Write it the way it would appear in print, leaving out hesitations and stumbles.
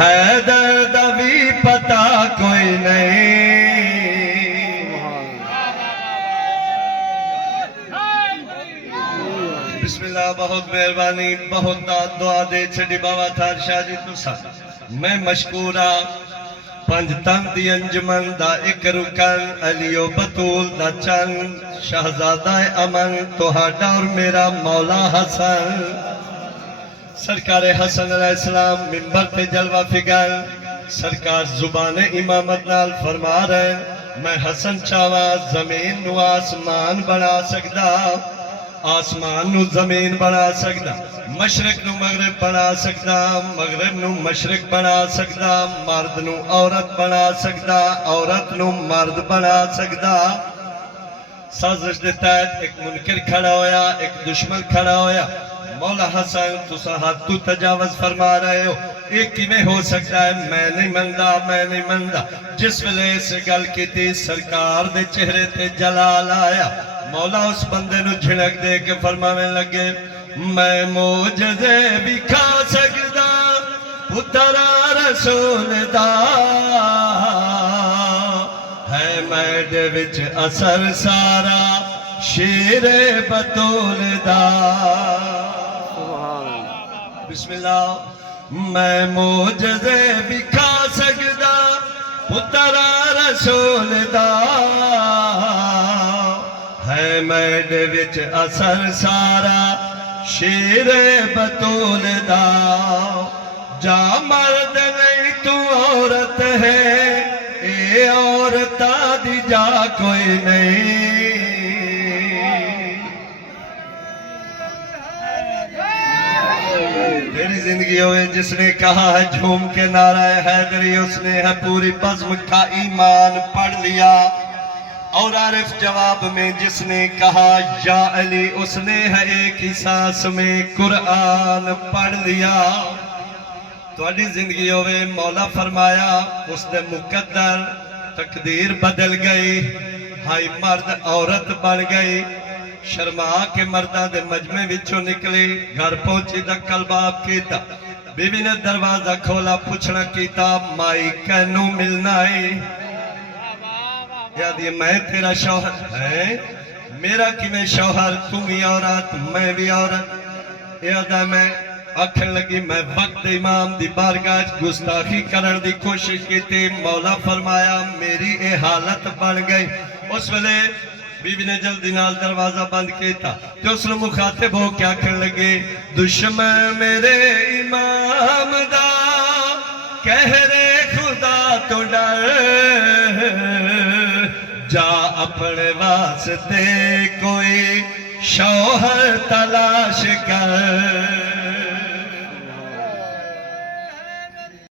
حیدر دا بھی پتا کوئی نہیں بسم اللہ بہت مہربانی بہت دعا دے چھڑی بابا تھار شاہ جی تو سا میں مشکورہ پنج تن دی انجمن دا ایک رکن علیو بطول دا چند شہزادہ امن توہاڈا اور میرا مولا حسن سرکار حسن علیہ السلام منبر تے جلوہ فگر سرکار زبان امامت نال فرما رہے میں حسن چاوا زمین نو آسمان بنا سکدا آسمان نو زمین بنا سکدا مشرق نو مغرب بنا سکدا مغرب نو مشرق بنا سکدا مرد نو عورت بنا سکدا عورت نو مرد بنا سکدا سازش دیتا ہے ایک منکر کھڑا ہویا ایک دشمن کھڑا ہویا مولا حسن تسا حد تو تجاوز فرما رہے ہو ایک کی میں ہو سکتا ہے میں نہیں مندہ جس ویلے سے گل کی تھی سرکار دے چہرے تے جلال آیا مولا اس بندے نو جھڑک دے کے فرمانے لگے میں موجزے بھی کھا سکدا پترا رسول دا ہے میڈے وچ اثر سارا شیر بطول دا بسم اللہ میں موجزے بھی کھا سکدا پترا رسول دا ہے میڈے وچ اثر سارا شیر بطول دا جا مرد نہیں تو عورت ہے اے عورتہ دی جا کوئی نہیں تیری زندگی ہوئے جس نے کہا ہے جھوم کے نعرہ حیدری اس نے ہے پوری بزم کا ایمان پڑھ لیا اور عارف جواب میں جس نے کہا یا علی اس نے ہے ایک ہی سانس میں قرآن پڑھ لیا تو اڈی زندگی ہوئے مولا فرمایا اس نے مقدر تقدیر بدل گئی ہائی مرد عورت بن گئی شرما کے مردہ دے مجمع وچوں نکلی گھر پہنچی دا قلباب کیتا بیوی نے دروازہ کھولا پوچھنا کیتا مائی کینوں ملنا ہے یاد یہ میں تیرا شوہر ہے میرا کی میں شوہر تم ہی عورت میں بھی عورت یاد ہے میں آکھن لگی میں وقت امام دی بارگاہ گستاخی کرن دی کوشش کی تھی مولا فرمایا میری اے حالت بن گئی اس ویلے بیوی نے جلدی نال دروازہ بند کیتا تو اس نے مخاطب ہو کیا کہنے لگے دشمن میرے امام دا کہرے خدا تو ڈر جا اپنے واسطے کوئی شوہر تلاش کر